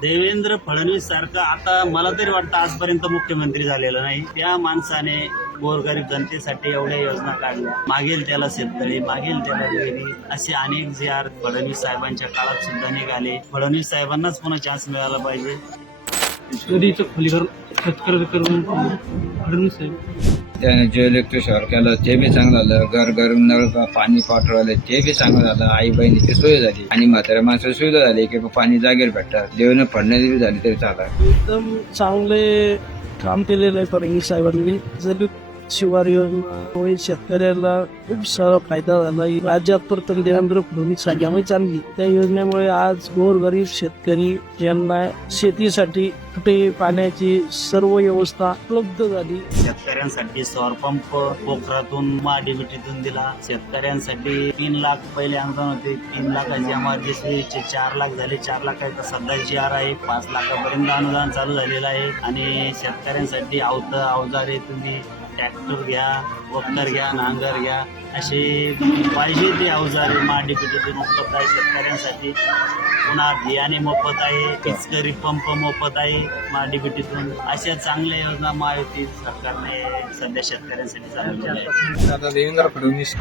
देवेंद्र फडणवीस सारखं आता मला तरी वाटतं आजपर्यंत मुख्यमंत्री झालेला नाही. त्या माणसाने गोरगरीब जनतेसाठी एवढ्या योजना काढल्या. मागेल त्याला शेतकरी मागेल त्याला विहिरी असे अनेक जे आर फडणवीस साहेबांच्या काळात सुद्धा निघाले. फडणवीस साहेबांनाच पुन्हा चान्स मिळाला पाहिजे. नदीचं खोलीकरण शेतकरी करून फडणवीस साहेब त्याने जे इलेक्ट्रिक केलं ते बी चांगलं झालं. घर घर नळ पाणी पाठवलं ते बी चांगलं झालं. आई बहिणीची सोय झाली. आणि म्हाताऱ्या माणसाची सुविधा झाली की पाणी जागेवर भेटतात. देवने पडण्याची बी झाली तरी चालत. एकदम चांगले काम केलेलं आहे फडणवीस साहेबांनी. जरी शिवार योजना शेतकऱ्याला खूप सारा फायदा झाला. राज्यात प्रथम देवेंद्र फडणवीस साहेबांनी चालली त्या योजनेमुळे आज गोरगरीब शेतकरी यांना शेतीसाठी कुठे पाण्याची सर्व व्यवस्था उपलब्ध झाली. शेतकऱ्यांसाठी सौर पंप पोखरातून महाडीबीटीतून दिला. शेतकऱ्यांसाठी तीन लाख पहिले अनुदान होते. तीन लाखाची एमआरजीसी चार लाख झाले. चार लाखाचा सध्या जी आर आहे. पाच लाखापर्यंत अनुदान चालू झालेलं आहे. आणि शेतकऱ्यांसाठी अवत अवजारे तुम्ही ट्रॅक्टर घ्या वक्कर घ्या नांगर घ्या. असे पाहिजे ते अवजारे महाडीबीटीतून उपलब्ध आहे. शेतकऱ्यांसाठी पुन्हा बियाणे मोफत आहे. पिचकरी पंप मोफत आहे. माडीपिटीतून अशा चांगल्या योजना महायुती सरकारने सध्या शेतकऱ्यांसाठी चालवलेल्या आहेत. आता देवेंद्र फडणवीस